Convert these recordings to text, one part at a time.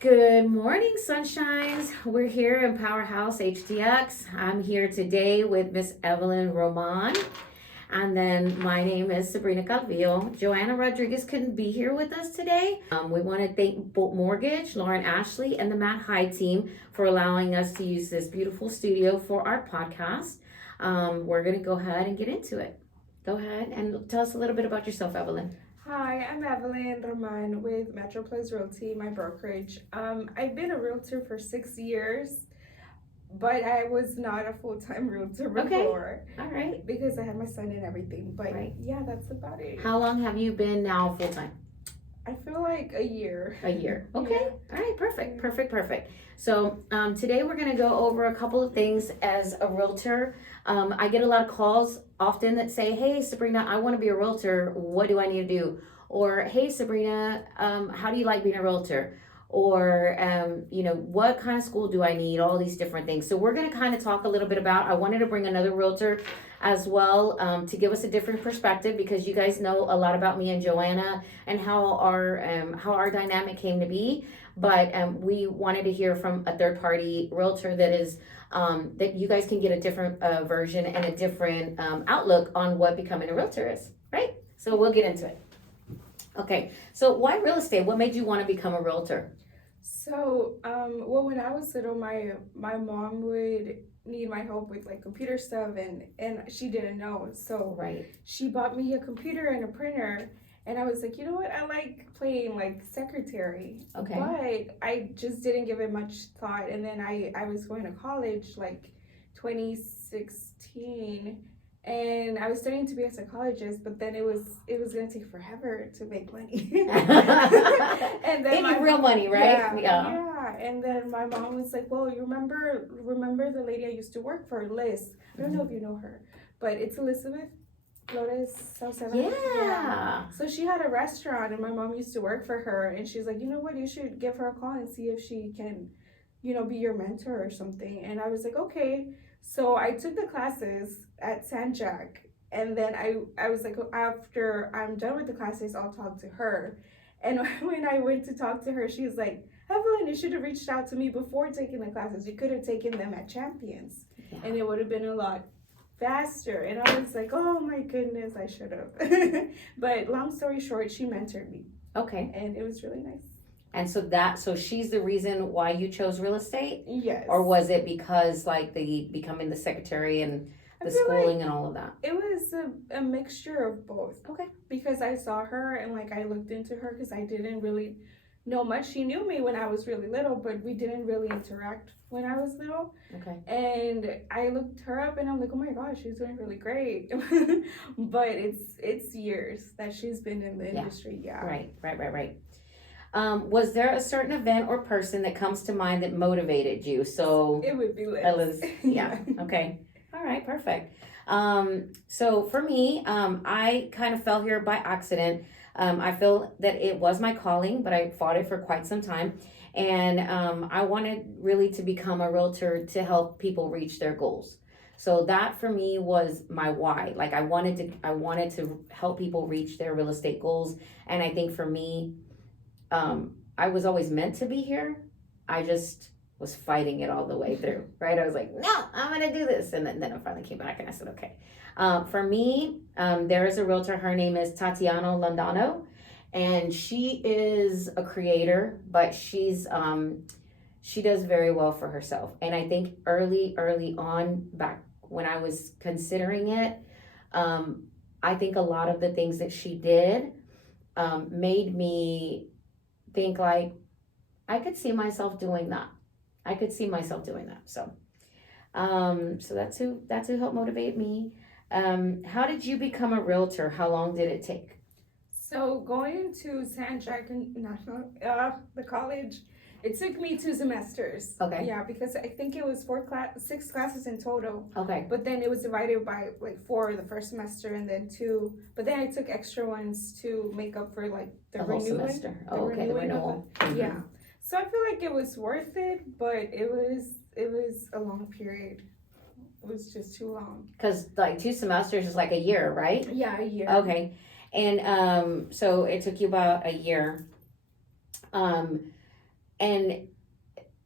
Good morning, sunshines. We're here in Powerhouse HDX. I'm here today with Miss Evelyn Roman. And then my name is Sabrina Calvillo. Joanna Rodriguez couldn't be here with us today. We want to thank Bolt Mortgage, Lauren Ashley, and the Matt Hyde team for allowing us to use this beautiful studio for our podcast. We're going to go ahead and get into it. Go ahead and tell us a little bit about yourself, Evelyn. Hi, I'm Evelyn Roman with MetroPlus Realty, my brokerage. I've been a realtor for 6 years, but I was not a full-time realtor before. All right. Because I had my son and everything. But Right. yeah, that's about it. How long have you been now full-time? I feel like a year. A year. Okay. Yeah. All right. Perfect. So today we're going to go over a couple of things as a realtor. I get a lot of calls often that say, hey, Sabrina, I want to be a realtor. What do I need to do? Or, hey, Sabrina, how do you like being a realtor? Or, what kind of school do I need? All these different things. So we're going to kind of talk a little bit about, I wanted to bring another realtor as well to give us a different perspective, because you guys know a lot about me and Joanna and how our dynamic came to be. But we wanted to hear from a third party realtor that is that you guys can get a different version and a different outlook on what becoming a realtor is, right? So we'll get into it. Okay, so why real estate? What made you want to become a realtor? So, when I was little, my mom would need my help with like computer stuff, and she didn't know. So Right. she bought me a computer and a printer, and I was like, you know what? I like playing like secretary. Okay. But I just didn't give it much thought. And then I was going to college like 2016, and I was studying to be a psychologist, but then it was gonna take forever to make money. And then They need real money, right? Yeah. And then my mom was like, well, you remember the lady I used to work for, Liz. I don't know if you know her, but it's Elizabeth Flores Salcedo. Yeah. So she had a restaurant, and my mom used to work for her, and she's like, you know what, you should give her a call and see if she can, be your mentor or something. And I was like, okay. So I took the classes at San Jack, and then I was like, after I'm done with the classes, I'll talk to her. And when I went to talk to her, she was like, Evelyn, you should have reached out to me before taking the classes. You could have taken them at Champions, and it would have been a lot faster. And I was like, oh my goodness, I should have. But long story short, she mentored me. Okay. And it was really nice. And so she's the reason why you chose real estate? Yes. Or was it because like the becoming the secretary and the schooling and all of that? It was a mixture of both. Okay. Because I saw her, and like I looked into her, because I didn't really know much. She knew me when I was really little, but we didn't really interact when I was little. Okay. And I looked her up, and I'm like, oh my gosh, she's doing really great. But it's years that she's been in the industry. Yeah. Right. Was there a certain event or person that comes to mind that motivated you? So it would be Liz. Yeah. Okay. All right. Perfect. So for me, I kind of fell here by accident. I feel that it was my calling, but I fought it for quite some time. And I wanted really to become a realtor to help people reach their goals. So that for me was my why. Like I wanted to help people reach their real estate goals. And I think for me, I was always meant to be here. I just was fighting it all the way through, right? I was like, no, I'm going to do this. And then I finally came back and I said, okay. For me, there is a realtor. Her name is Tatiana Landano, and she is a creator, but she does very well for herself. And I think early on, back when I was considering it, I think a lot of the things that she did made me think like I could see myself doing that. So that's who helped motivate me. How did you become a realtor? How long did it take? So going to San Jac National, the college, it took me 2 semesters. Okay. Yeah, because I think it was 6 classes in total. Okay. But then it was divided by like 4 the first semester, and then 2. But then I took extra ones to make up for like the whole semester. Okay, the renewal. Yeah. So I feel like it was worth it, but it was a long period. It was just too long. Because like 2 semesters is like a year, right? Yeah, a year. Okay. And so it took you about a year. And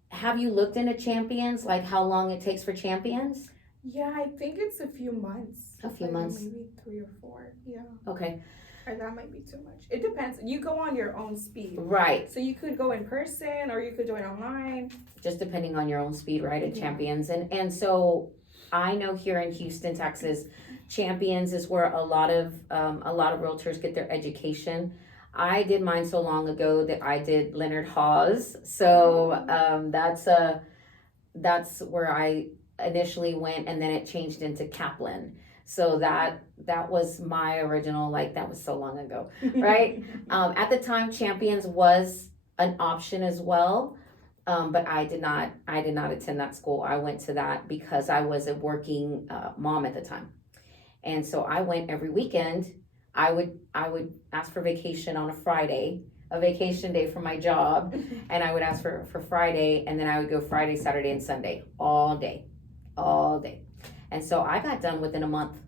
have you looked into champions, like how long it takes for champions? Yeah, I think it's a few months. A few like months. Maybe 3 or 4. Yeah. Okay. Or that might be too much. It depends. You go on your own speed. Right. So you could go in person or you could do it online. Just depending on your own speed, right? At Yeah. champions. And so I know here in Houston, Texas, champions is where a lot of realtors get their education. I did mine so long ago that I did Leonard Hawes. So that's where I initially went, and then it changed into Kaplan. So that was my original, like that was so long ago, right? At the time, Champions was an option as well, but I did not attend that school. I went to that because I was a working mom at the time, and so I went every weekend. I would ask for vacation on a Friday, a vacation day from my job, and I would ask for Friday, and then I would go Friday, Saturday, and Sunday all day. And so I got done within a month.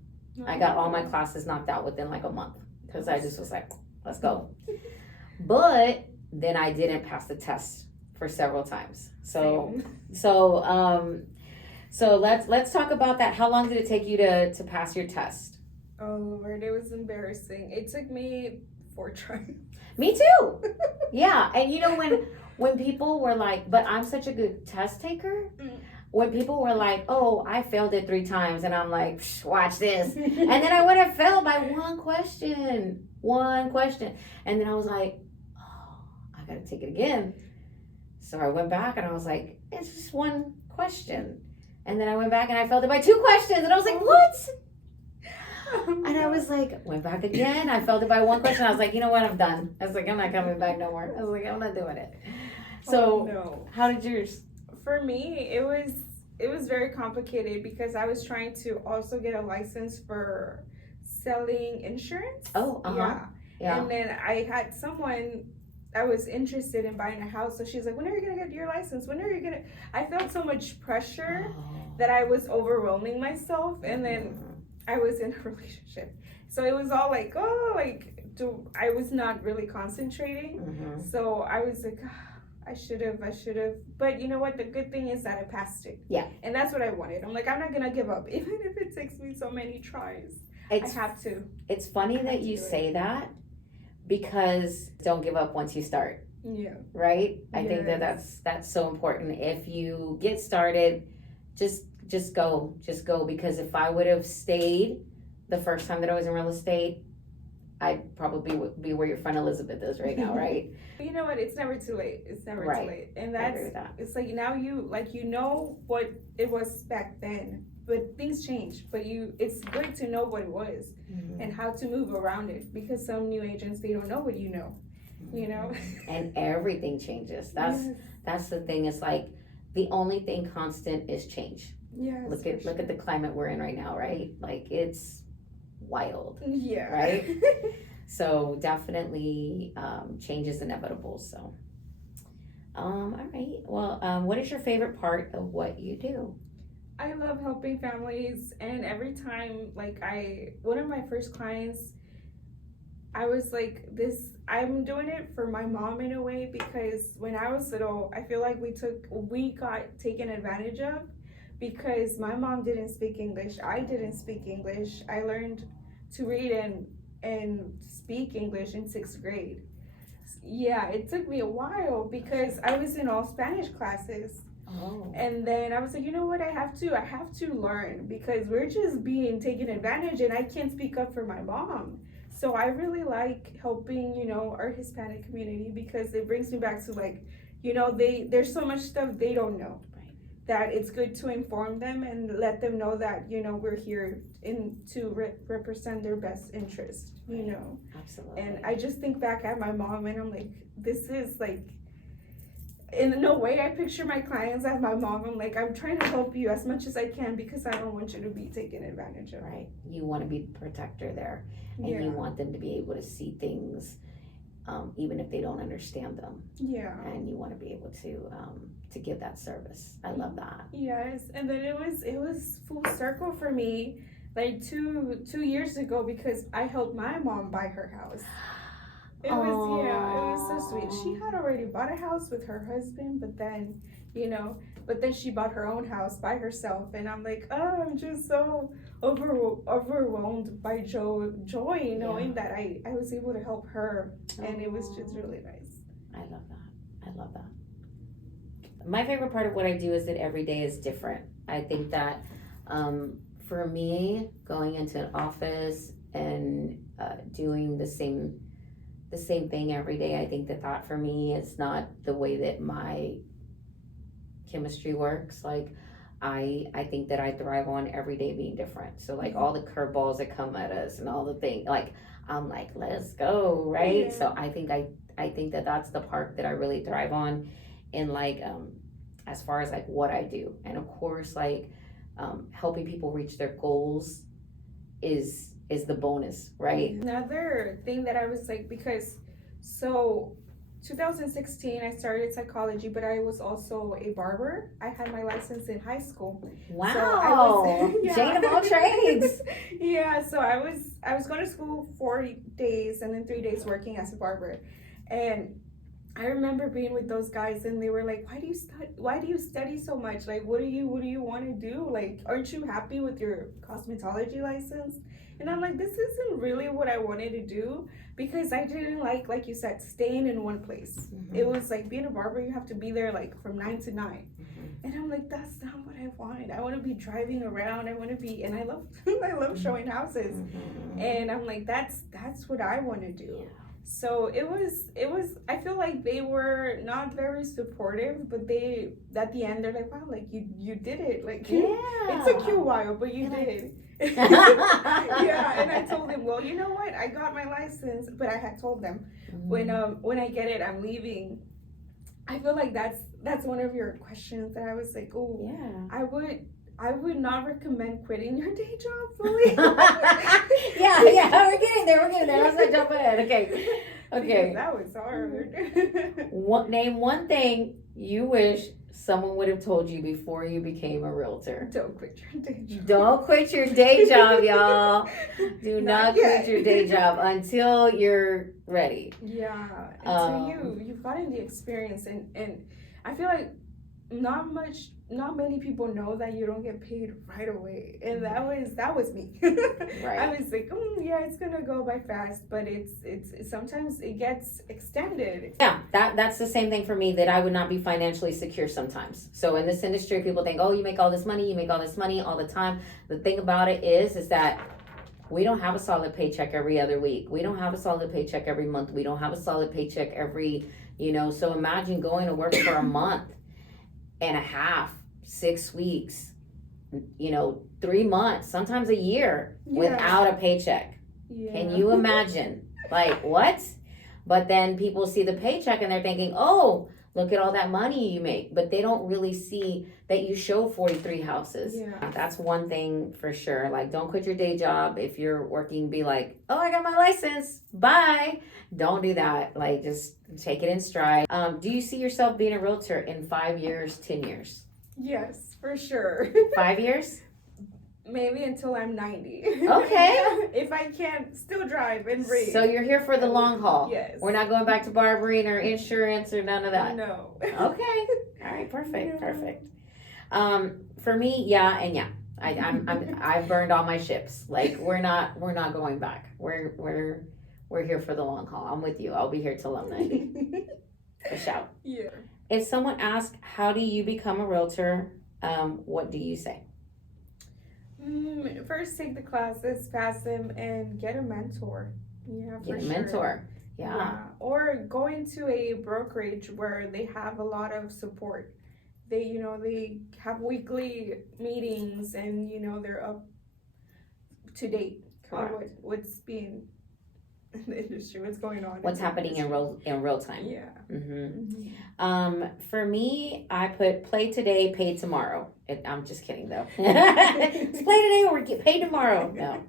I got all my classes knocked out within like a month because I just was like, let's go. But then I didn't pass the test for several times. So let's talk about that. How long did it take you to pass your test? Oh Lord, it was embarrassing. It took me 4 tries. Me too. Yeah, and you know when people were like, but I'm such a good test taker. When people were like, oh, I failed it 3 times, and I'm like, watch this. And then I would have failed by one question. And then I was like, oh, I got to take it again. So I went back and I was like, it's just one question. And then I went back and I failed it by 2 questions. And I was like, what? And I was like, went back again. I failed it by 1 question. I was like, you know what? I'm done. I was like, I'm not coming back no more. I was like, I'm not doing it. So no. How did yours? For me, it was very complicated because I was trying to also get a license for selling insurance. Oh, yeah. And then I had someone I was interested in buying a house, so she's like, when are you gonna get your license? When are you gonna? I felt so much pressure that I was overwhelming myself, and then I was in a relationship, so it was all like, I was not really concentrating. So I was like, I should have. But you know what? The good thing is that I passed it. Yeah. And that's what I wanted. I'm like, I'm not gonna give up, even if it takes me so many tries. I have to. It's funny that you say that, because don't give up once you start. Yeah. Right? I think that's so important. If you get started, just go, because if I would have stayed the first time that I was in real estate, I'd probably would be where your friend Elizabeth is right now, right? You know what? It's never too late. It's never too late. And I agree with that. It's like now you know what it was back then, but things change. But it's good to know what it was and how to move around it, because some new agents, they don't know what you know. You know? And everything changes. That's the thing. It's like the only thing constant is change. Yeah. Look at the climate we're in right now, right? Like it's wild. Yeah. Right? So definitely change is inevitable. So all right. Well, what is your favorite part of what you do? I love helping families, and every time, one of my first clients, I was like, I'm doing it for my mom in a way, because when I was little, I feel like we got taken advantage of, because my mom didn't speak English. I didn't speak English. I learned to read and speak English in 6th grade. Yeah, it took me a while because I was in all Spanish classes. Oh. And then I was like, you know what, I have to learn, because we're just being taken advantage and I can't speak up for my mom. So I really like helping, our Hispanic community, because it brings me back to there's so much stuff they don't know. That it's good to inform them and let them know that, we're here to represent their best interest, Absolutely. And I just think back at my mom and I'm like, this is like, in no way I picture my clients as my mom. I'm like, I'm trying to help you as much as I can, because I don't want you to be taken advantage of. Right. You want to be the protector there, and you want them to be able to see things, even if they don't understand them. Yeah. And you want to be able to give that service. I love that. Yes. And then it was full circle for me, like two years ago, because I helped my mom buy her house. It was so sweet. She had already bought a house with her husband, but then she bought her own house by herself, and I'm like, oh, I'm just so overwhelmed by joy, knowing that I was able to help her, and it was just really nice. I love that. I love that. My favorite part of what I do is that every day is different. I think that for me, going into an office and doing the same thing every day, I think that for me is not the way that my chemistry works. Like I think that I thrive on every day being different. So like all the curveballs that come at us and all the things, like I'm like, let's go, right? So I think that that's the part that I really thrive on, and like as far as like what I do, and of course like helping people reach their goals is the bonus, right? Another thing that I was like, because 2016 I started psychology, but I was also a barber. I had my license in high school. Wow. So Jane of all trades. Yeah, so I was going to school 4 days and then 3 days working as a barber. And I remember being with those guys, and they were like, why do you study so much? Like, what do you want to do? Like, aren't you happy with your cosmetology license? And I'm like, this isn't really what I wanted to do, because I didn't like you said, staying in one place. Mm-hmm. It was like being a barber, you have to be there like from 9 to 9. Mm-hmm. And I'm like, that's not what I wanted. I want to be driving around. And I love I love showing houses. Mm-hmm. And I'm like, that's what I want to do. Yeah. So it was I feel like they were not very supportive, but they at the end they're like, wow, like you did it. Like it took you a while, but you did. Yeah, and I told them, well, you know what? I got my license, but I had told them when I get it, I'm leaving. I feel like that's one of your questions that I was like, oh, yeah. I would not recommend quitting your day job fully. yeah, we're getting there. Let's not jump ahead. Okay. Because that was hard. Name one thing you wish someone would have told you before you became a realtor. Don't quit your day job. Don't quit your day job, y'all. Do not quit your day job until you're ready. Yeah, until you've gotten the experience, and I feel like not many people know that you don't get paid right away, and that was me. Right. I was like, it's gonna go by fast, but it's sometimes it gets extended. Yeah, that's the same thing for me, that I would not be financially secure sometimes. So in this industry, people think, oh, you make all this money all the time. The thing about it is that we don't have a solid paycheck every other week. We don't have a solid paycheck every month. We don't have a solid paycheck every, so imagine going to work for a month and a half, 6 weeks, 3 months, sometimes a year without a paycheck. Yeah. Can you imagine? Like, what? But then people see the paycheck and they're thinking, oh, look at all that money you make. But they don't really see that you show 43 houses. Yeah. That's one thing for sure. Like, don't quit your day job. If you're working, be like, oh, I got my license. Bye. Don't do that. Like, just take it in stride. Do you see yourself being a realtor in 5 years, 10 years? Yes, for sure. 5 years? Maybe until I'm 90. Okay. If I can still drive and breathe. So you're here for the long haul. Yes. We're not going back to barbering or insurance or none of that. No. Okay. All right. Perfect. Yeah. Perfect. For me, yeah, and yeah. I've burned all my ships. Like we're not going back. We're here for the long haul. I'm with you. I'll be here till I'm 90. A shout. Yeah. If someone asks, how do you become a realtor? What do you say? First, take the classes, pass them, and get a mentor. Yeah, get a mentor. Yeah. Or go into a brokerage where they have a lot of support. They have weekly meetings, and they're up to date on what's being in the industry, what's going on, what's happening in real time. Yeah. Mm-hmm. For me, I put play today, pay tomorrow. I'm just kidding though. It's play today or get paid tomorrow. No.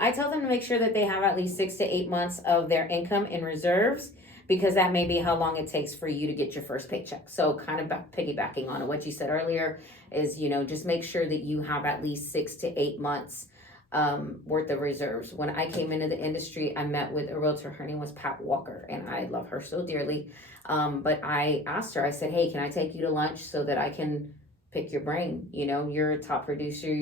I tell them to make sure that they have at least 6 to 8 months of their income in reserves, because that may be how long it takes for you to get your first paycheck. So kind of piggybacking on what you said earlier is, just make sure that you have at least 6 to 8 months worth of reserves. When I came into the industry, I met with a realtor. Her name was Pat Walker, and I love her so dearly. But I asked her, I said, hey, can I take you to lunch so that I can pick your brain? You know, you're a top producer.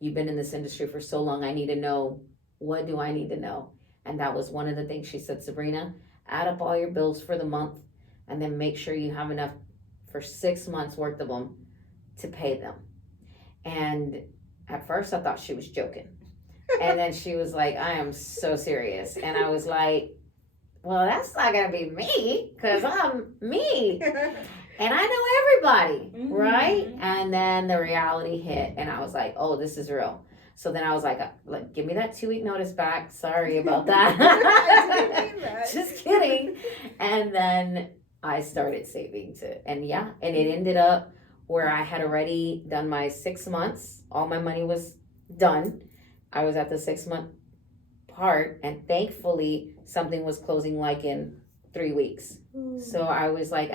You've been in this industry for so long. I need to know, what do I need to know? And that was one of the things she said, Sabrina, add up all your bills for the month and then make sure you have enough for 6 months worth of them to pay them. And at first I thought she was joking. And then she was like, I am so serious. And I was like, well, that's not going to be me because I'm me. And I know everybody, right? And then the reality hit and I was like, oh, this is real. So then I was like, give me that 2-week notice back. Sorry about that. I didn't mean that. Just kidding. And then I started saving and it ended up where I had already done my 6 months. All my money was done. I was at the 6-month part, and thankfully something was closing like in 3 weeks. So I was like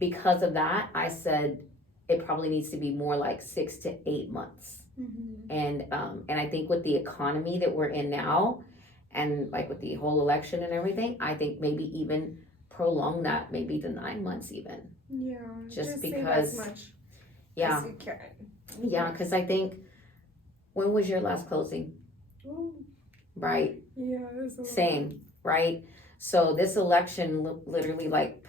because of that, I said it probably needs to be more like 6 to 8 months. And I think with the economy that we're in now, and like with the whole election and everything, I think maybe even prolong that maybe to 9 months even. Yeah. Just because. Save as much as you can. Yeah, because I think, when was your last closing? Right. Yeah. Same. Right. So this election literally like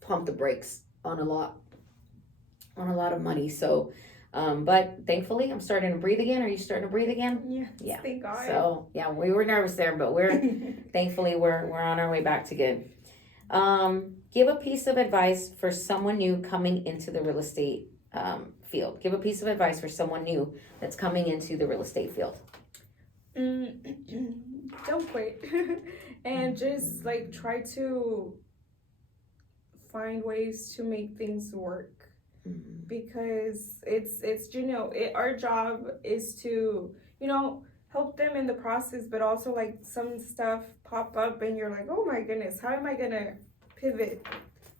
pumped the brakes on a lot of money. So, but thankfully I'm starting to breathe again. Are you starting to breathe again? Yeah. Yeah. Thank God. So yeah, we were nervous there, but thankfully we're on our way back to good. Give a piece of advice for someone new coming into the real estate field. Give a piece of advice for someone new that's coming into the real estate field. Don't quit. And just like try to find ways to make things work. Because it's our job is to help them in the process, but also like some stuff pop up and you're like, oh my goodness, how am I gonna pivot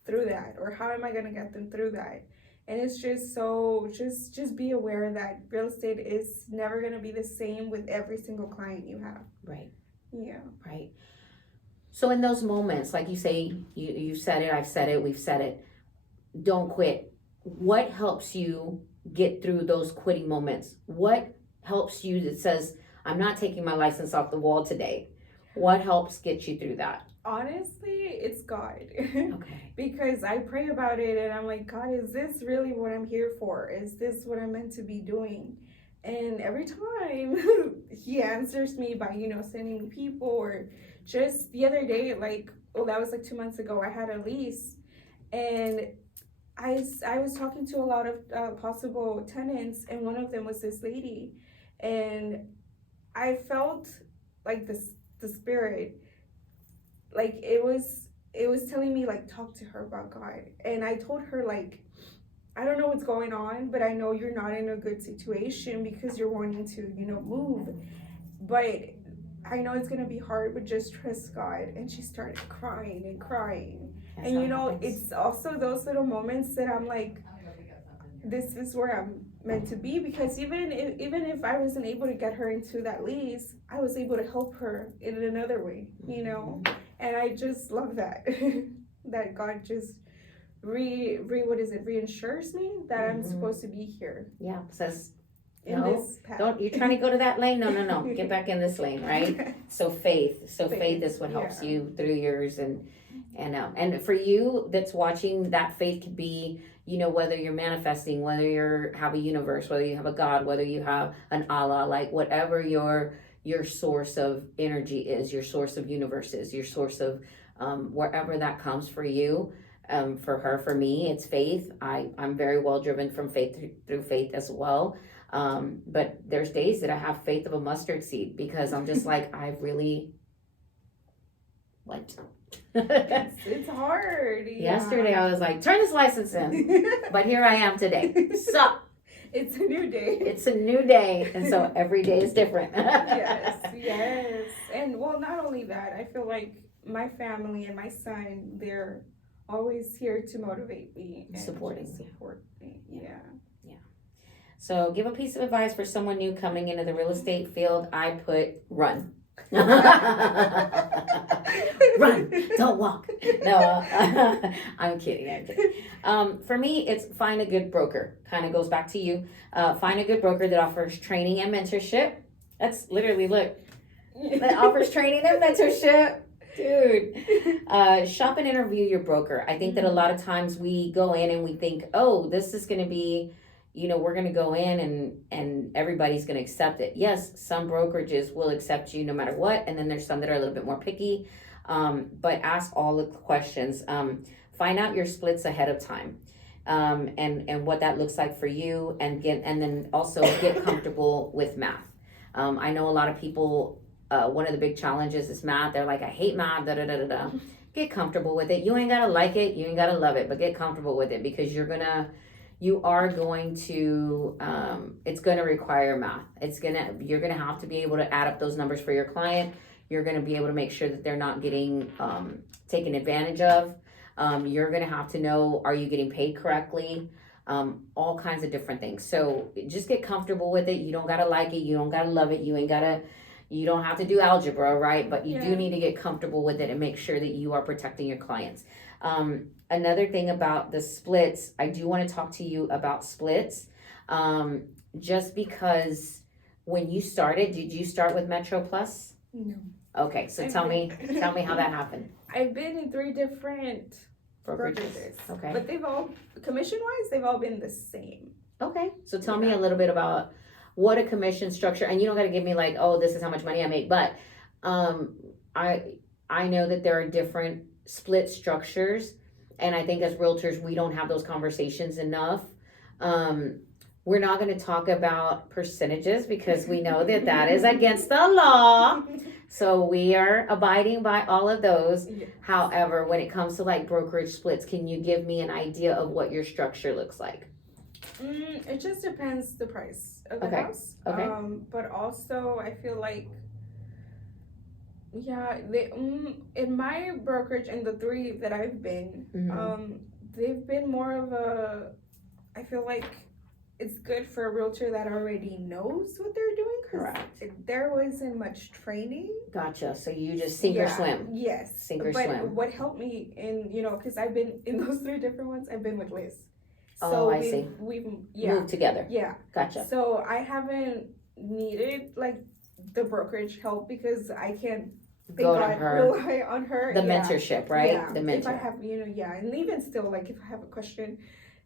through that, or how am I gonna get them through that? And it's just just be aware that real estate is never gonna be the same with every single client you have. Right. Yeah. Right. So in those moments, like you say, you said it, I've said it, we've said it, don't quit. What helps you get through those quitting moments? What helps you that says, I'm not taking my license off the wall today? What helps get you through that? Honestly, it's God. Okay. Because I pray about it and I'm like, God, is this really what I'm here for? Is this what I'm meant to be doing? And every time he answers me by, sending me people, or just the other day, that was like 2 months ago, I had a lease and I was talking to a lot of possible tenants, and one of them was this lady, and I felt like the spirit, like it was telling me like talk to her about God, and I told her like, I don't know what's going on, but I know you're not in a good situation because you're wanting to move, but I know it's gonna be hard, but just trust God. And she started crying and crying. That's and it's also those little moments that I'm like, this is where I'm meant to be, because even if I wasn't able to get her into that lease, I was able to help her in another way, and I just love that that God just reinsures me that I'm supposed to be here. Yeah, says in this path. Don't you're trying to go to that lane? No. Get back in this lane, right? So faith is what helps you through yours, and for you that's watching, that faith could be, whether you're manifesting, whether you have a universe, whether you have a God, whether you have an Allah, like whatever your source of energy is, your source of universe is, your source of wherever that comes for you. For her, for me, it's faith. I'm very well driven from faith through faith as well. But there's days that I have faith of a mustard seed, because I'm just like, I really what? It's hard. Yeah. Yesterday I was like, turn this license in, but here I am today. So it's a new day. It's a new day, and so every day is different. Yes. And well, not only that, I feel like my family and my son, they're always here to motivate me and support me. Yeah. So give a piece of advice for someone new coming into the real estate field. I put run. Run, don't walk. No, I'm kidding. For me, it's find a good broker. Kind of goes back to you. Find a good broker that offers training and mentorship. That's literally, look, that offers training and mentorship. Dude, shop and interview your broker. I think that a lot of times we go in and we think, oh, this is going to be, we're going to go in and everybody's going to accept it. Yes, some brokerages will accept you no matter what. And then there's some that are a little bit more picky. But ask all the questions. Find out your splits ahead of time. And what that looks like for you, and then also get comfortable with math. I know a lot of people, one of the big challenges is math. They're like, I hate math, da da da da da. Get comfortable with it. You ain't gotta like it, you ain't gotta love it, but get comfortable with it, because you are going to, it's gonna require math. You're gonna have to be able to add up those numbers for your client. You're gonna be able to make sure that they're not getting taken advantage of. You're gonna have to know, are you getting paid correctly? All kinds of different things. So just get comfortable with it. You don't gotta like it, you don't gotta love it, you don't have to do algebra, right? But you do need to get comfortable with it and make sure that you are protecting your clients. Another thing about the splits, I do want to talk to you about splits. Just because when you started, did you start with MetroPlus? No. Okay, so tell me how that happened. I've been in 3 different brokerages. Okay. But they've all, commission-wise, they've all been the same. Okay, so tell me a little bit about what a commission structure, and you don't got to give me like, oh, this is how much money I make, but I know that there are different split structures, and I think as realtors we don't have those conversations enough. We're not going to talk about percentages because we know that is against the law, so we are abiding by all of those. Yes. However, when it comes to like brokerage splits, can you give me an idea of what your structure looks like? It just depends the price of the Okay. house. Okay. But also I feel like, they in my brokerage, in the 3 that I've been, they've been more of a, I feel like it's good for a realtor that already knows what they're doing. Correct. There wasn't much training. Gotcha. So you just sink or swim. Yes. Sink or but swim. what helped me in, because I've been in those 3 different ones, I've been with Liz. Oh, I see. We've Moved together. Yeah. Gotcha. So I haven't needed like the brokerage help because I can't Go to her. rely on her. The mentorship, right? Yeah. The mentor. If I have, and even still, like if I have a question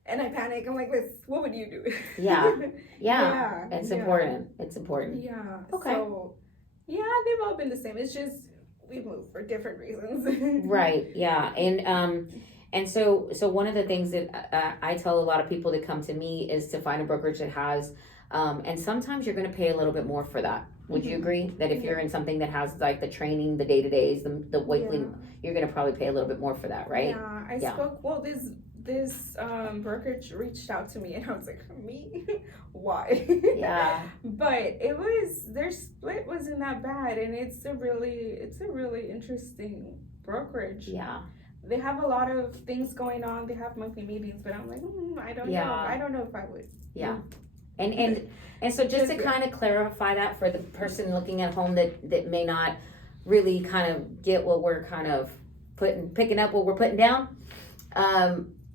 and I panic, I'm like, Liz, what would you do? Yeah. It's important. It's important. Yeah. Okay. So, they've all been the same. It's just we moved for different reasons. Right. Yeah. And so one of the things that I tell a lot of people that come to me is to find a brokerage that has, and sometimes you're going to pay a little bit more for that. Would you agree that if you're in something that has like the training, the day-to-days, the weekly, you're going to probably pay a little bit more for that, right? Yeah. I spoke, this brokerage reached out to me and I was like, me? Why? Yeah. But their split wasn't that bad, and it's a really interesting brokerage. Yeah. They have a lot of things going on. They have monthly meetings, but I'm like, I don't know. I don't know if I would. Yeah. And so just to kind of clarify that for the person looking at home that may not really kind of get what we're kind of picking up what we're putting down.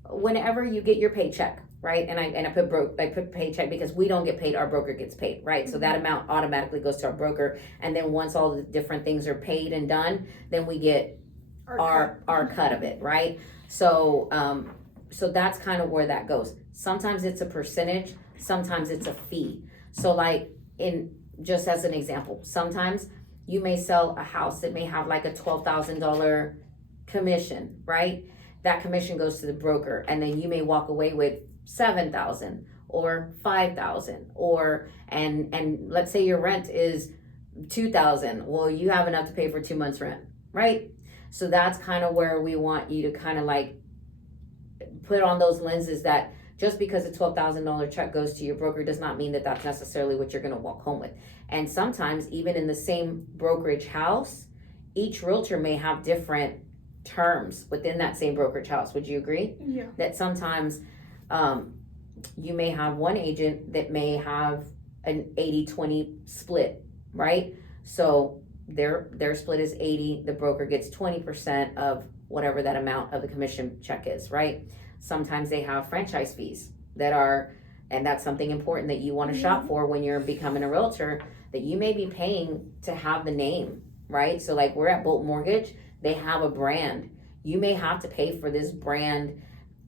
Whenever you get your paycheck, right? And I put paycheck because we don't get paid, our broker gets paid, right? So that amount automatically goes to our broker, and then once all the different things are paid and done, then we get our cut of it, right? So so that's kind of where that goes. Sometimes it's a percentage, sometimes it's a fee. So like just as an example, sometimes you may sell a house that may have like a $12,000 commission, right? That commission goes to the broker, and then you may walk away with $7,000 or $5,000, or and let's say your rent is $2,000. Well, you have enough to pay for 2 months rent, right? So that's kind of where we want you to kind of like put on those lenses that just because a $12,000 check goes to your broker does not mean that that's necessarily what you're going to walk home with. And sometimes even in the same brokerage house, each realtor may have different terms within that same brokerage house. Would you agree? Yeah. That sometimes you may have one agent that may have an 80-20 split, right? So their split is 80, the broker gets 20% of whatever that amount of the commission check is, right? Sometimes they have franchise fees that are, and that's something important that you want to shop for when you're becoming a realtor, that you may be paying to have the name, right? So like we're at Bolt Mortgage, they have a brand. You may have to pay for this brand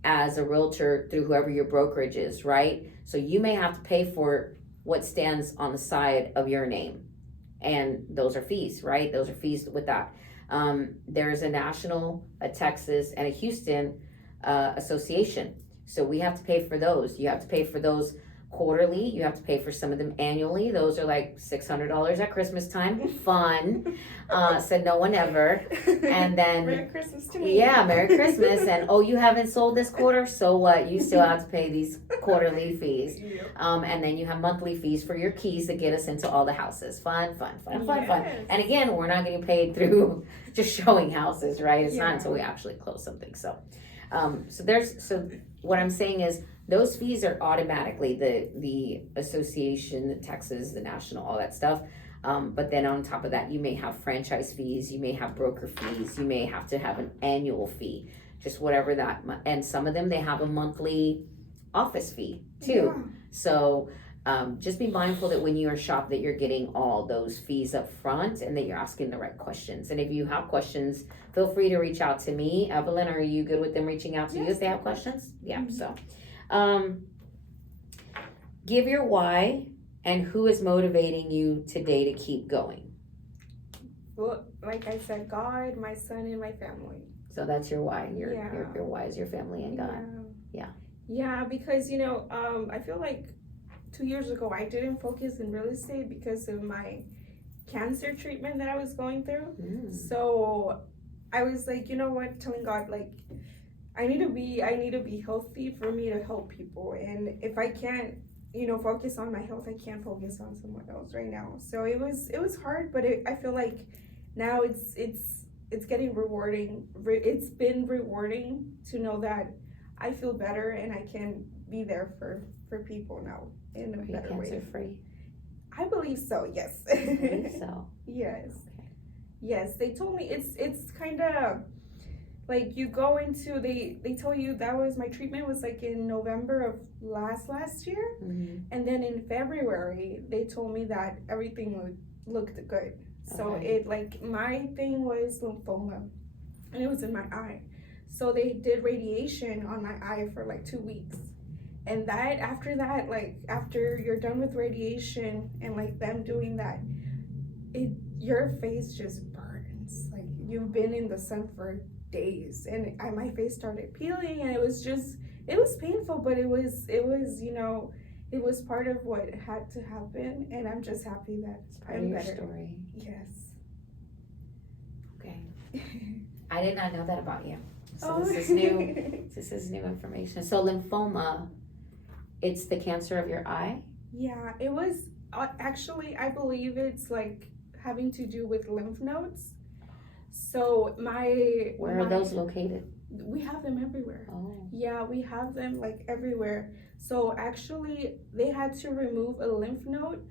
as a realtor through whoever your brokerage is, right? So you may have to pay for what stands on the side of your name. And those are fees, right? Those are fees with that. There's a national, a Texas, and a Houston association. So we have to pay for those. You have to pay for those quarterly. You have to pay for some of them annually. Those are like $600 at Christmas time. Fun. Said no one ever. And then Merry Christmas to me. yeah, Merry Christmas. And oh, you haven't sold this quarter? So what? You still have to pay these quarterly fees. And then you have monthly fees for your keys that get us into all the houses. Fun. And again, we're not getting paid through just showing houses, right? It's not until we actually close something. So so what I'm saying is those fees are automatically the association, the Texas, the national, all that stuff. But then on top of that, you may have franchise fees, you may have broker fees, you may have to have an annual fee, just whatever that. And some of them, they have a monthly office fee too. Yeah. So just be mindful that when you are shopped that you're getting all those fees up front and that you're asking the right questions. And if you have questions, feel free to reach out to me. Evelyn, are you good with them reaching out to you if they have questions? Yeah, so give your why and who is motivating you today to keep going. Well, like I said, God, my son, and my family. So that's your why. Your why is your family and God. Yeah, because I feel like 2 years ago I didn't focus in real estate because of my cancer treatment that I was going through. So I was like, you know what, telling God, like, I need to be healthy for me to help people. And if I can't, focus on my health, I can't focus on someone else right now. So it was hard, but I feel like now it's getting rewarding. It's been rewarding to know that I feel better and I can be there for people now in a better way. Cancer free? I believe so, yes. I believe so. Yes. Okay. Yes, they told me it's kind of like you go into, they told you that was, my treatment was like in November of last year. And then in February, they told me that everything looked good. So it, like, my thing was lymphoma and it was in my eye. So they did radiation on my eye for like 2 weeks. And after that, like, after you're done with radiation and like them doing that, your face just burns. Like, you've been in the sun for days, and my face started peeling, and it was painful, but it was it was part of what had to happen, and I'm just happy that I'm better. Story. Yes. Okay. I did not know that about you. So this is new information. So lymphoma, it's the cancer of your eye? Yeah, it was actually, I believe it's like having to do with lymph nodes. So where are those located? We have them everywhere. Oh. Yeah, we have them like everywhere. So actually, they had to remove a lymph node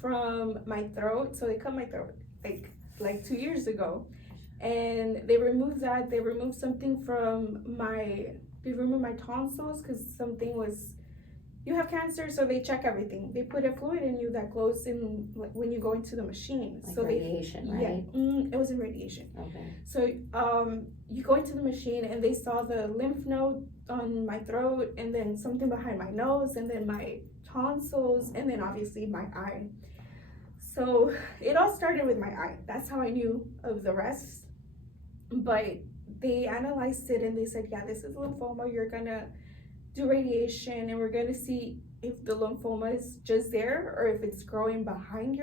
from my throat. So they cut my throat like 2 years ago, and they removed that. They removed something from they removed my tonsils because something was. You have cancer, so they check everything. They put a fluid in you that glows in, like, when you go into the machine. Like so radiation, right? Yeah, it was in radiation. Okay. So you go into the machine, and they saw the lymph node on my throat, and then something behind my nose, and then my tonsils, and then obviously my eye. So it all started with my eye. That's how I knew of the rest. But they analyzed it, and they said, yeah, this is lymphoma. You're gonna do radiation, and we're gonna see if the lymphoma is just there, or if it's growing behind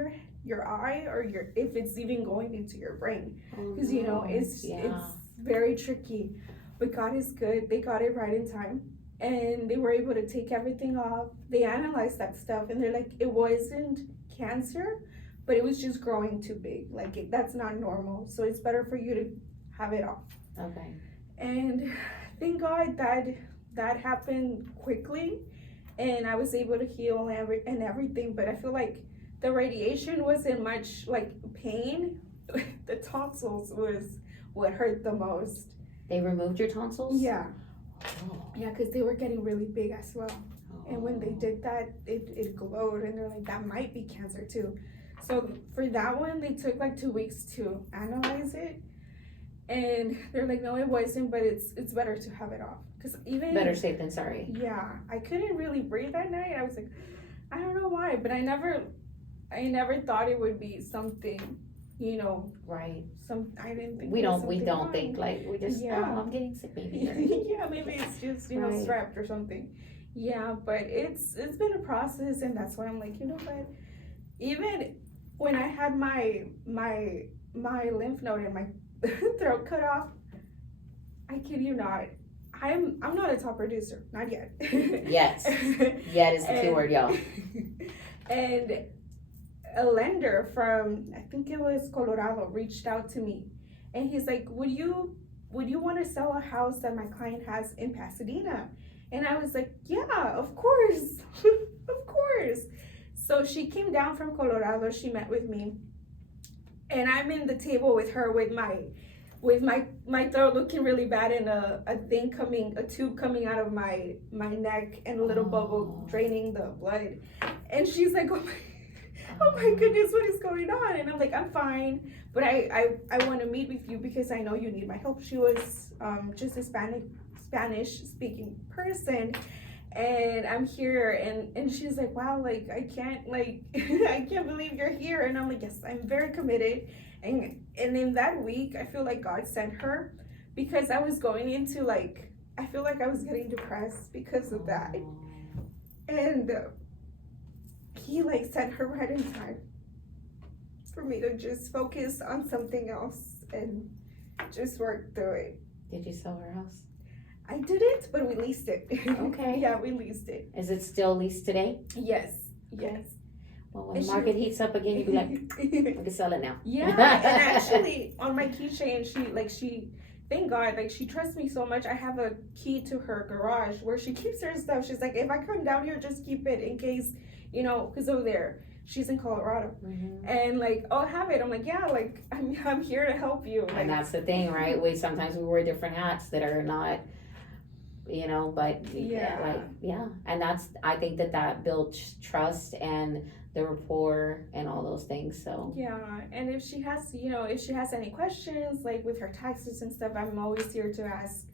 your eye, or if it's even going into your brain, because it's very tricky. But God is good. They got it right in time, and they were able to take everything off. They analyzed that stuff, and they're like, it wasn't cancer, but it was just growing too big. Like, that's not normal, so it's better for you to have it off. Okay. And thank God that happened quickly, and I was able to heal and everything. But I feel like the radiation wasn't much like pain. The tonsils was what hurt the most. They removed your tonsils? Yeah. Oh. Yeah, because they were getting really big as well. Oh. And when they did that, it glowed, and they're like, that might be cancer too. So for that one, they took like 2 weeks to analyze it, and they're like, no, it wasn't, but it's better to have it off. Because even Better safe than sorry. Yeah, I couldn't really breathe that night. I was like, I don't know why, but I never thought it would be something, you know. Right. I didn't think We don't wrong. think like we just I'm getting sick maybe. Yeah, maybe it's just strep or something. Yeah, but it's been a process, and that's why I'm like, you know what? Even when I had my lymph node and my throat cut off, I kid you not, I'm not a top producer, not yet. Yes. Yet is the key word, y'all. And a lender from, I think it was Colorado, reached out to me, and he's like, would you want to sell a house that my client has in Pasadena? And I was like, yeah, of course. Of course. So she came down from Colorado, she met with me, and I'm in the table with her with my throat looking really bad, and a tube coming out of my neck, and a little bubble draining the blood. And she's like, oh my goodness, what is going on? And I'm like, I'm fine, but I want to meet with you because I know you need my help. She was just a Spanish speaking person, and I'm here, and she's like, wow, like I can't believe you're here. And I'm like, yes, I'm very committed. And in that week, I feel like God sent her, because I was going into I feel like I was getting depressed because of that, and he sent her right in time for me to just focus on something else and just work through it. Did you sell her house? I didn't, but we leased it. Okay. Yeah, we leased it. Is it still leased today? Yes. Okay. Yes. Well, when the market heats up again, you'd be like, we can sell it now. Yeah, and actually on my keychain, she thank God, she trusts me so much. I have a key to her garage where she keeps her stuff. She's like, if I come down here, just keep it in case, because over there, she's in Colorado. Mm-hmm. And I'll have it. I'm like, yeah, I'm here to help you. And that's the thing, right? Sometimes we wear different hats that are not, but and I think that builds trust and the rapport and all those things. So yeah, and if she has any questions with her taxes and stuff, I'm always here to ask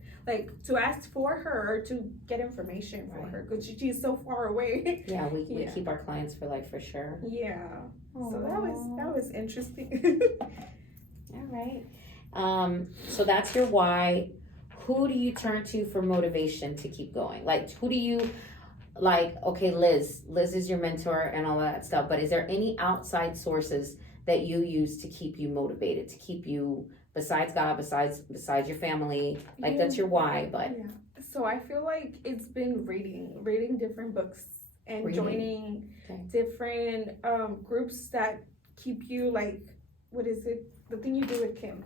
for her, or to get information for her, because she's so far away. Yeah, we keep our clients for life for sure. Yeah. Aww. So that was interesting. All right. So that's your why. Who do you turn to for motivation to keep going? Who do you okay, Liz is your mentor and all that stuff, but is there any outside sources that you use to keep you motivated, to keep you, besides God, besides your family? That's your why, but yeah. So I feel like it's been reading different books and joining different groups that keep you what is it, the thing you do with Kim,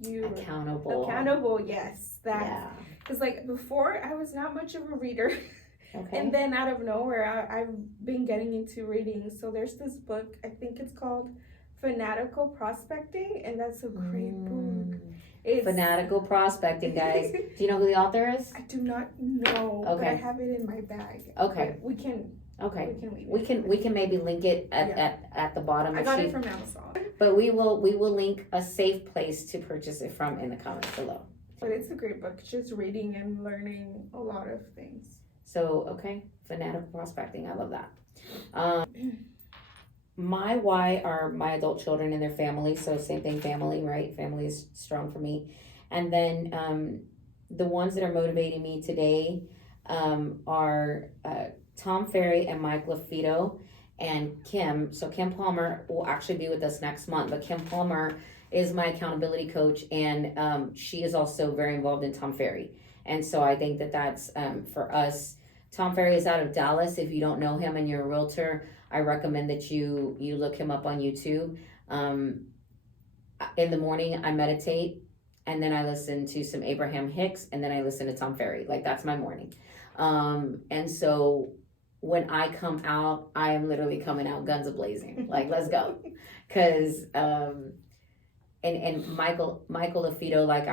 you accountable. Yes, that, because before I was not much of a reader. Okay. And then out of nowhere, I've been getting into reading. So there's this book, I think it's called Fanatical Prospecting, and that's a great book. It's Fanatical Prospecting, guys. Do you know who the author is? I do not know. Okay. But I have it in my bag. Okay. But we can. Okay. We can maybe link it at the bottom. I got it from Amazon. But we will link a safe place to purchase it from in the comments below. But it's a great book. Just reading and learning a lot of things. So, okay, Fanatical Prospecting. I love that. My why are my adult children and their family. So same thing, family, right? Family is strong for me. And then the ones that are motivating me today are Tom Ferry and Mike LaFido and Kim. So Kim Palmer will actually be with us next month, but Kim Palmer is my accountability coach, and she is also very involved in Tom Ferry. And so I think that's for us. Tom Ferry is out of Dallas. If you don't know him and you're a realtor, I recommend that you look him up on YouTube. In the morning, I meditate, and then I listen to some Abraham Hicks, and then I listen to Tom Ferry. That's my morning. And so when I come out, I am literally coming out guns a-blazing. Like, let's go. Because, and Michael LaFido, like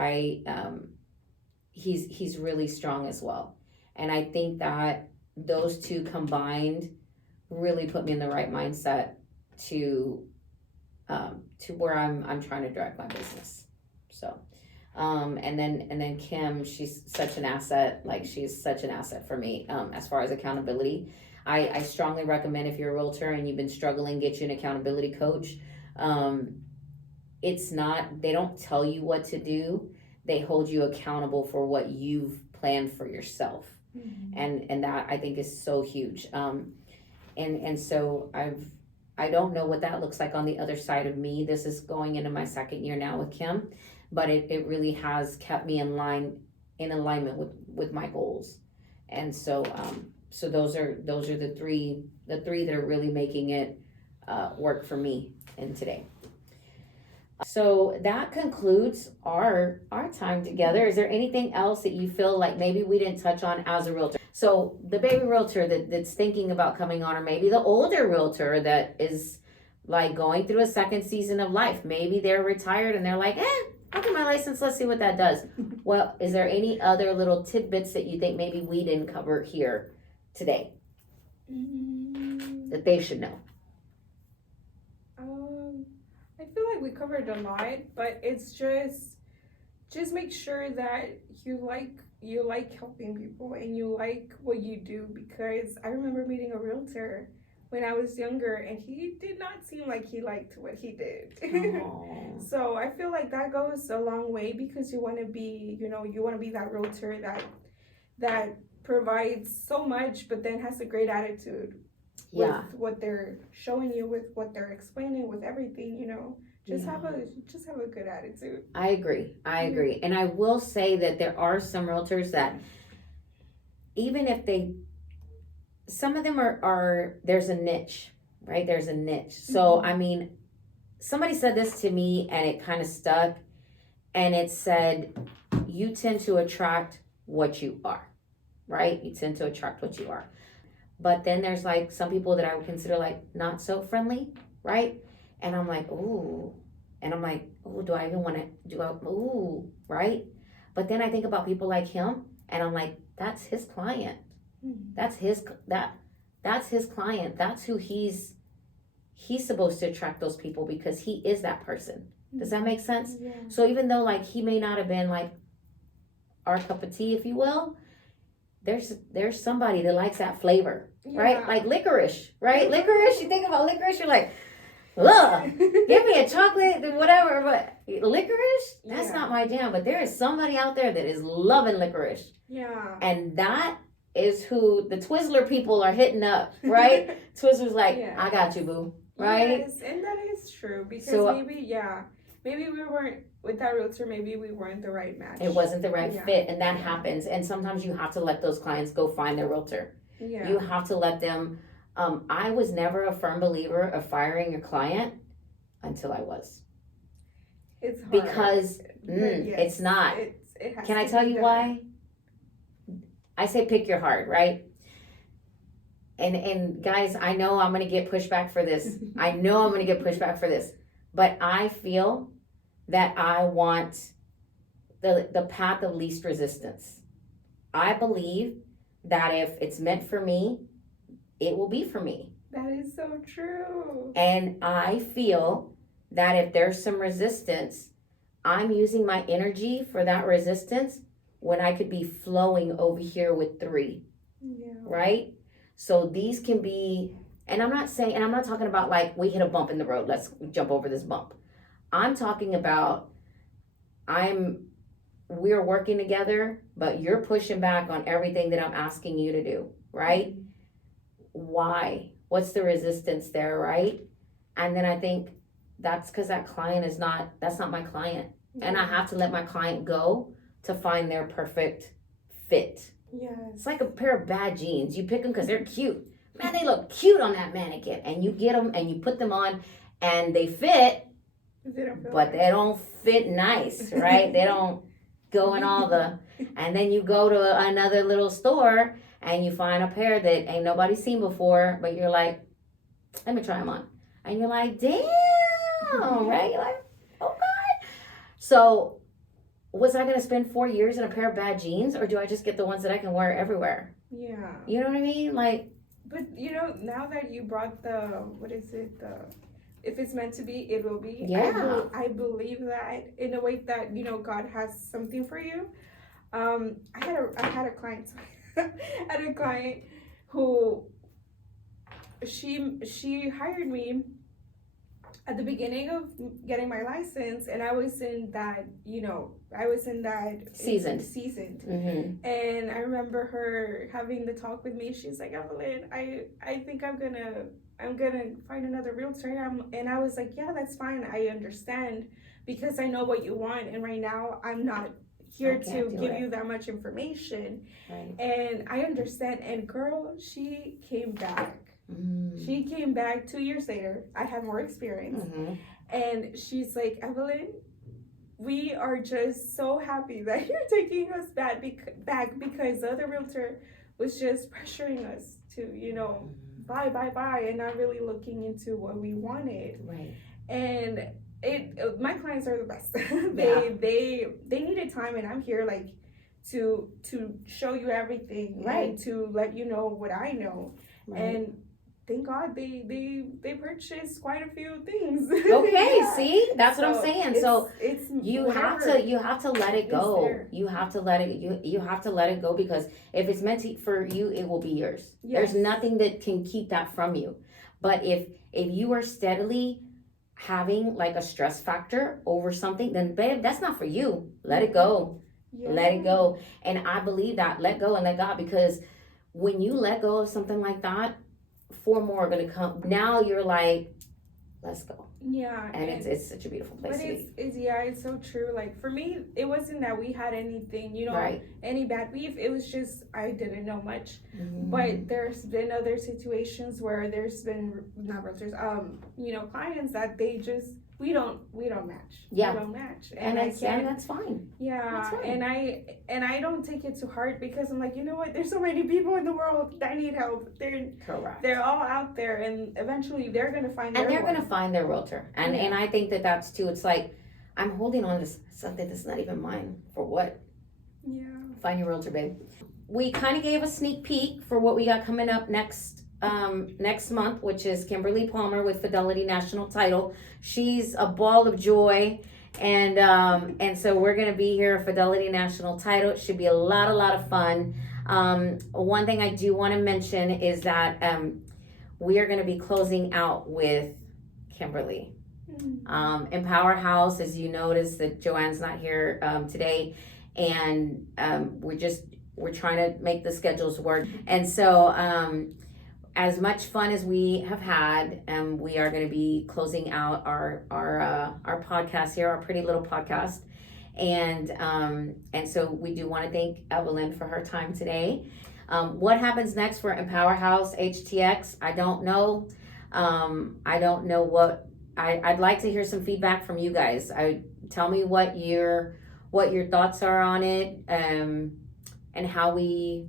he's really strong as well. And I think that those two combined really put me in the right mindset to where I'm trying to direct my business. So, and then Kim, she's such an asset. Like, she's such an asset for me, as far as accountability. I strongly recommend, if you're a realtor and you've been struggling, get you an accountability coach. It's not, they don't tell you what to do. They hold you accountable for what you've planned for yourself. Mm-hmm. And that, I think, is so huge. And so I don't know what that looks like on the other side of me. This is going into my second year now with Kim, but it really has kept me in alignment with my goals. And so so those are the three that are really making it work for me in today. So that concludes our time together. Is there anything else that you feel like maybe we didn't touch on as a realtor? So the baby realtor that's thinking about coming on, or maybe the older realtor that is like going through a second season of life. Maybe they're retired and they're like, I'll get my license. Let's see what that does. Well, is there any other little tidbits that you think maybe we didn't cover here today that they should know? I feel like we covered a lot, but it's just make sure that you like helping people and you like what you do, because I remember meeting a realtor when I was younger and he did not seem like he liked what he did. So I feel like that goes a long way, because you want to be that realtor that provides so much but then has a great attitude. With what they're showing you, with what they're explaining, with everything, just have a good attitude. I agree. And I will say that there are some realtors that, even if some of them are there's a niche, right? There's a niche. So, I mean, somebody said this to me and it kind of stuck, and it said, you tend to attract what you are, right? You tend to attract what you are. But then there's like some people that I would consider like not so friendly, right? And I'm like, ooh. And I'm like, ooh, do I even want to ooh, right? But then I think about people like him and I'm like, that's his client. That's his client. That's who he's supposed to attract, those people, because he is that person. Does that make sense? Yeah. So even though like he may not have been like our cup of tea, if you will, there's somebody that likes that flavor, right? Like licorice, right? Licorice, you think about licorice, you're like, ugh, give me a chocolate, whatever, but licorice, that's not my jam. But there is somebody out there that is loving licorice. Yeah. And that is who the Twizzler people are hitting up, right? Twizzler's like, I got you, boo, right? Yes, and that is true, because maybe we weren't, with that realtor, maybe we weren't the right match. It wasn't the right fit, and that happens. And sometimes you have to let those clients go find their realtor. Yeah. You have to let them. I was never a firm believer of firing a client until I was. It's hard. Because it's not. Can I tell you why? I say pick your heart, right? And guys, I know I'm going to get pushback for this. But I feel that I want the path of least resistance. I believe that if it's meant for me, it will be for me. That is so true. And I feel that if there's some resistance, I'm using my energy for that resistance when I could be flowing over here with 3. Yeah. Right? So these can be, and I'm not talking about like we hit a bump in the road, let's jump over this bump. I'm talking about we're working together, but you're pushing back on everything that I'm asking you to do, right? Why? What's the resistance there, right? And then I think that's because that client that's not my client. Yeah. And I have to let my client go to find their perfect fit. Yes. It's like a pair of bad jeans. You pick them because they're cute. Man, they look cute on that mannequin. And you get them and you put them on and they fit, but they don't fit nice, right? They don't going all the, and then you go to another little store and you find a pair that ain't nobody seen before, but you're like, let me try them on. And you're like, damn, right? You're like, okay. So was I going to spend 4 years in a pair of bad jeans, or do I just get the ones that I can wear everywhere? Yeah. You know what I mean? Like, but now that you brought what is it? If it's meant to be, it will be. Yeah. I believe that in a way that, God has something for you. I had a client, who she hired me at the beginning of getting my license, and I was in that seasoned. Mm-hmm. And I remember her having the talk with me. She's like, Evelyn, I think I'm gonna find another realtor. And I was like, yeah, that's fine. I understand, because I know what you want, and right now I'm not here to give you that much information. Right. And I understand. And girl, she came back. She came back 2 years later. I had more experience. Mm-hmm. And she's like, Evelyn, we are just so happy that you're taking us back because the other realtor was just pressuring us to, buy, and not really looking into what we wanted. Right. And my clients are the best. They needed time, and I'm here like to show you everything, right, and to let you know what I know. Right. And thank God they purchased quite a few things. Okay, yeah. See, that's what I'm saying. So you have to let it go. You have to let it go, because if it's meant for you, it will be yours. Yes. There's nothing that can keep that from you. But if you are steadily having like a stress factor over something, then babe, that's not for you. Let it go. Yeah. Let it go. And I believe that, let go and let God, because when you let go of something like that, 4 more are going to come. Now you're like, let's go. Yeah. And it's such a beautiful place to be. It's so true. Like for me, it wasn't that we had anything, right, any bad beef. It was just, I didn't know much. Mm-hmm. But there's been other situations where there's been, not realtors, clients that they just, we don't match. Yeah. We don't match. And that's fine. Yeah. That's fine. And I don't take it to heart, because I'm like, you know what? There's so many people in the world that need help. They're all out there, and eventually they're going to find their realtor. And I think that's too. It's like, I'm holding on to something that's not even mine. For what? Yeah. Find your realtor, babe. We kind of gave a sneak peek for what we got coming up next month, which is Kimberly Palmer with Fidelity National Title. She's a ball of joy, and so we're gonna be here, Fidelity National Title. It should be a lot of fun. One thing I do want to mention is that we are gonna be closing out with Kimberly. Empower House, as you notice that Joanne's not here today, and we're trying to make the schedules work, and so as much fun as we have had, we are going to be closing out our podcast here, our pretty little podcast, and so we do want to thank Evelyn for her time today. What happens next for Empower House HTX? I don't know. I don't know what. I'd like to hear some feedback from you guys. Tell me what your thoughts are on it, and how we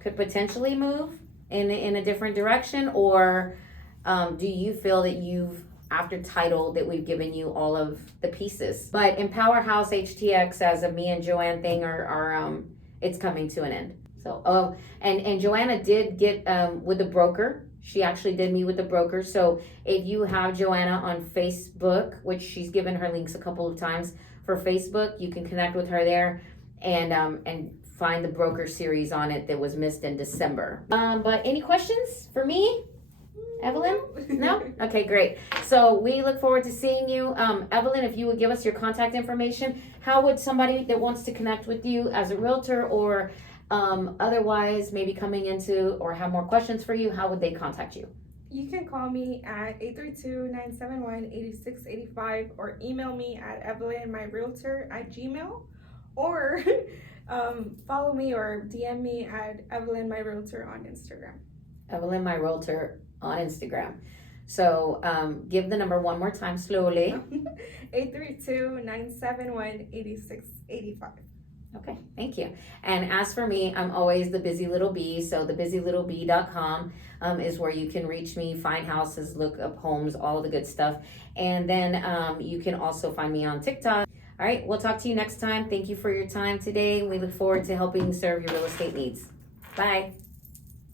could potentially move in a different direction, or do you feel that after title, that we've given you all of the pieces? But Empower House HTX, as a me and Joanne thing, are it's coming to an end. So and Joanna did get with the broker. She actually did meet with the broker. So if you have Joanna on Facebook, which she's given her links a couple of times for Facebook, you can connect with her there and find the broker series on it that was missed in December. But any questions for me, Evelyn? No? Okay, great. So we look forward to seeing you. Evelyn, if you would give us your contact information, how would somebody that wants to connect with you as a realtor, or otherwise maybe coming into or have more questions for you, how would they contact you? You can call me at 832-971-8685, or email me at evelynmyrealtor@gmail.com, or follow me or DM me at Evelyn My Realtor on Instagram. Evelyn My Realtor on Instagram. So give the number one more time slowly. 832-971-8685. Okay, thank you. And as for me, I'm always the busy little bee. So thebusylittlebee.com is where you can reach me, find houses, look up homes, all the good stuff. And then you can also find me on TikTok. All right, we'll talk to you next time. Thank you for your time today. We look forward to helping serve your real estate needs. Bye.